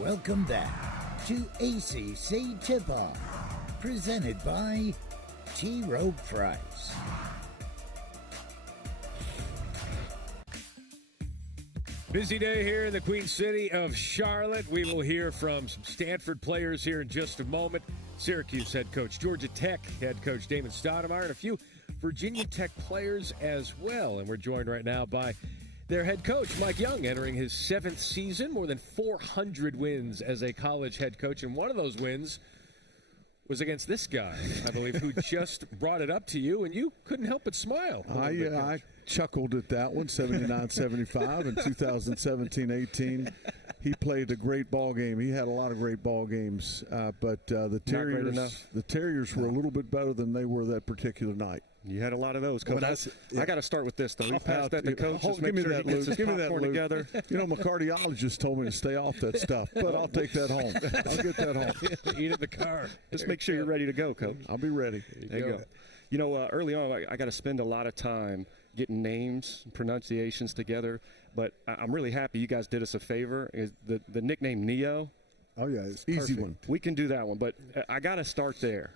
Welcome back to ACC Tipoff, presented by T. Rowe Price. Busy day here in the Queen City of Charlotte. We will hear from some Stanford players here in just a moment. Syracuse head coach, Georgia Tech head coach Damon Stoudemire, and a few Virginia Tech players as well. And we're joined right now by their head coach, Mike Young, entering his 7th season, more than 400 wins as a college head coach. And one of those wins was against this guy, I believe, who just brought it up to you, and you couldn't help but smile. I chuckled at that one, 79-75 in 2017-18. He played a great ball game. He had a lot of great ball games, but the Terriers were a little bit better than they were that particular night. You had a lot of those, Coach. I got to start with this, though. We passed that to Coach. Just give make me sure that, he gets his give me that, popcorn Luke. together. You know, my cardiologist told me to stay off that stuff, but I'll take that home. I'll get that home. Eat in the car. Just make sure you're ready to go, Coach. I'll be ready. There you go. You know, early on, I got to spend a lot of time getting names and pronunciations together, but I'm really happy you guys did us a favor. Is the nickname Neo? Oh, yeah, it's easy one. We can do that one, but I got to start there.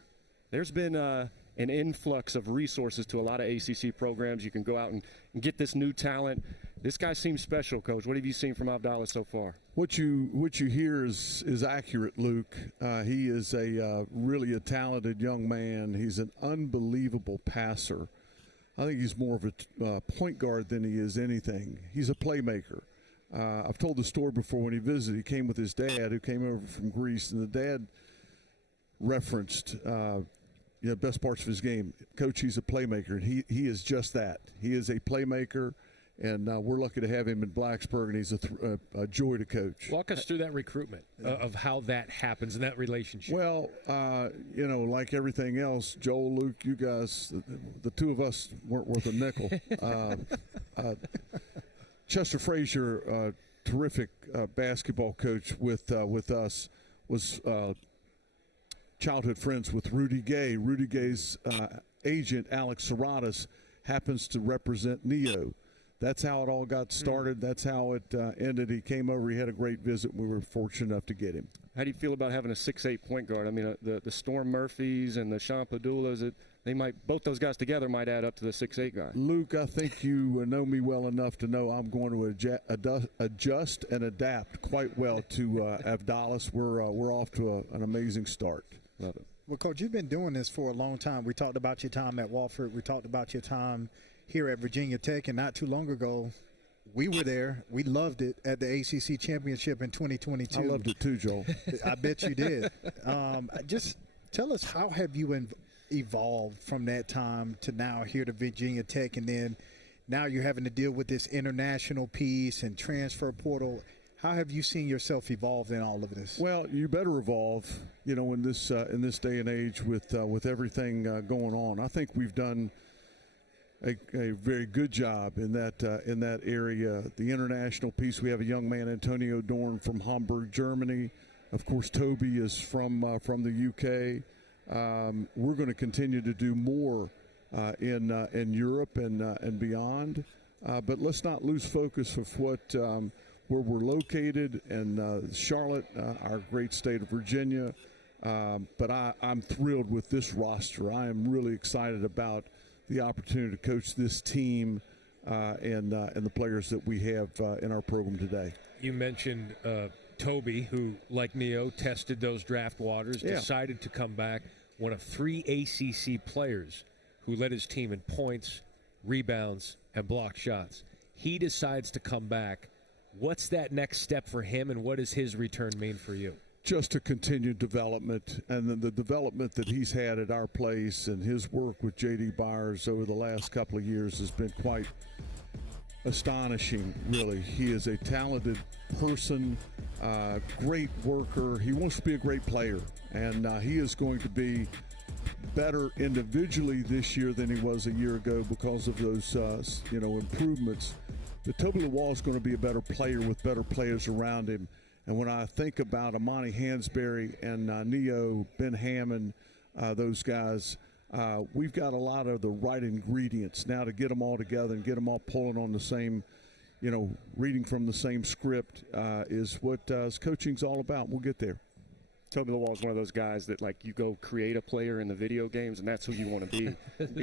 There's been an influx of resources to a lot of ACC programs. You can go out and get this new talent. This guy seems special, Coach. What have you seen from Abdallah so far? What you hear is accurate, Luke. He is really a talented young man. He's an unbelievable passer. I think he's more of a point guard than he is anything. He's a playmaker. I've told the story before. When he visited, he came with his dad, who came over from Greece, and the dad referenced best parts of his game. Coach, he's a playmaker, and he is just that. He is a playmaker, and we're lucky to have him in Blacksburg, and he's a joy to coach. Walk us through that recruitment of how that happens and that relationship. Well, like everything else, Joel, Luke, you guys, the two of us weren't worth a nickel. Chester Frazier, terrific basketball coach with us, was childhood friends with Rudy Gay. Rudy Gay's agent, Alex Serratus, happens to represent Neo. That's how it all got started. That's how it ended. He came over. He had a great visit. We were fortunate enough to get him. How do you feel about having a 6'8" point guard? I mean, the Storm Murphys and the Sean Padulas, both those guys together might add up to the 6'8" guy. Luke, I think you know me well enough to know I'm going to adjust and adapt quite well to Abdallah. We're off to an amazing start. Love it. Well, Coach, you've been doing this for a long time. We talked about your time at Wofford. We talked about your time here at Virginia Tech, and not too long ago, we were there. We loved it at the ACC Championship in 2022. I loved it too, Joel. I bet you did. Just tell us, how have you evolved from that time to now here to Virginia Tech, and then now you're having to deal with this international piece and transfer portal. How have you seen yourself evolve in all of this? Well, you better evolve, in this day and age with everything going on. I think we've done a very good job in that area. The international piece, we have a young man, Antonio Dorn, from Hamburg, Germany. Of course, Toby is from the UK. We're going to continue to do more in Europe and beyond. But let's not lose focus of where we're located in Charlotte, our great state of Virginia. But I'm thrilled with this roster. I am really excited about the opportunity to coach this team and the players that we have in our program today. You mentioned Toby, who, like Neo, tested those draft waters, decided to come back. One of 3 ACC players who led his team in points, rebounds, and blocked shots. He decides to come back. What's that next step for him, and what does his return mean for you? Just a continued development, and the development that he's had at our place and his work with J.D. Byers over the last couple of years has been quite astonishing, really. He is a talented person, great worker. He wants to be a great player, and he is going to be better individually this year than he was a year ago because of those improvements. But Toby Lawal is going to be a better player with better players around him. And when I think about Amani Hansberry and Neo, Ben Hammond, those guys, we've got a lot of the right ingredients now to get them all together and get them all pulling on the same reading from the same script is what coaching's all about. We'll get there. Toby Lawal is one of those guys that, like, you go create a player in the video games, and that's who you want to be.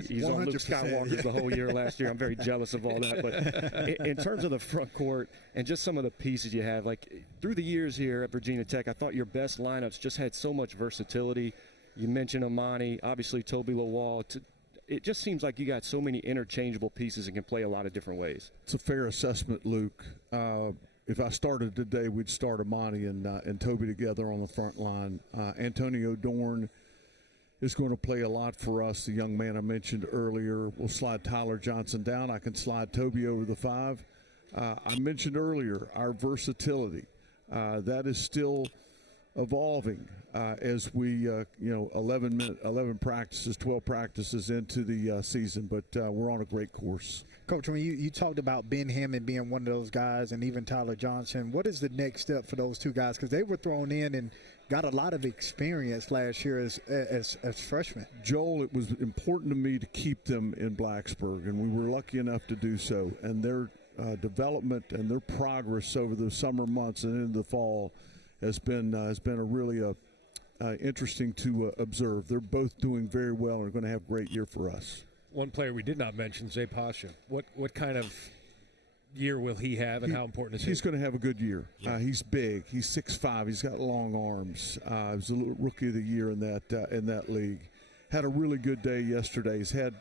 He's on Luke Skywalker's the whole year last year. I'm very jealous of all that. But in terms of the front court and just some of the pieces you have, like, through the years here at Virginia Tech, I thought your best lineups just had so much versatility. You mentioned Amani, obviously Toby Lawal. It just seems like you got so many interchangeable pieces and can play a lot of different ways. It's a fair assessment, Luke. If I started today, we'd start Amani and Toby together on the front line. Antonio Dorn is going to play a lot for us, the young man I mentioned earlier. We'll slide Tyler Johnson down. I can slide Toby over the 5. I mentioned earlier our versatility. That is still evolving as we, 11 practices, 12 practices into the season, but we're on a great course. Coach, when you talked about Ben Hammond being one of those guys and even Tyler Johnson, what is the next step for those two guys? Because they were thrown in and got a lot of experience last year as freshmen. Joel, it was important to me to keep them in Blacksburg, and we were lucky enough to do so. And their development and their progress over the summer months and into the fall has been a really interesting to observe. They're both doing very well and are going to have a great year for us. One player we did not mention, Zay Pasha. What kind of year will he have, and how important is he? He's going to have a good year. Yeah. He's big. He's 6'5". He's got long arms. He was a rookie of the year in that league. Had a really good day yesterday. He's had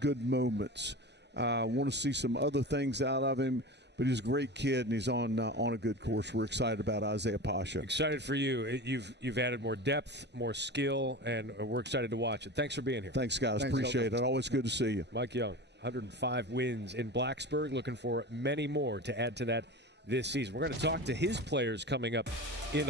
good moments. Want to see some other things out of him. But he's a great kid, and he's on a good course. We're excited about Isaiah Pasha. Excited for you. You've added more depth, more skill, and we're excited to watch it. Thanks for being here. Thanks, guys. Appreciate it. Always good to see you. Mike Young, 105 wins in Blacksburg. Looking for many more to add to that this season. We're going to talk to his players coming up in a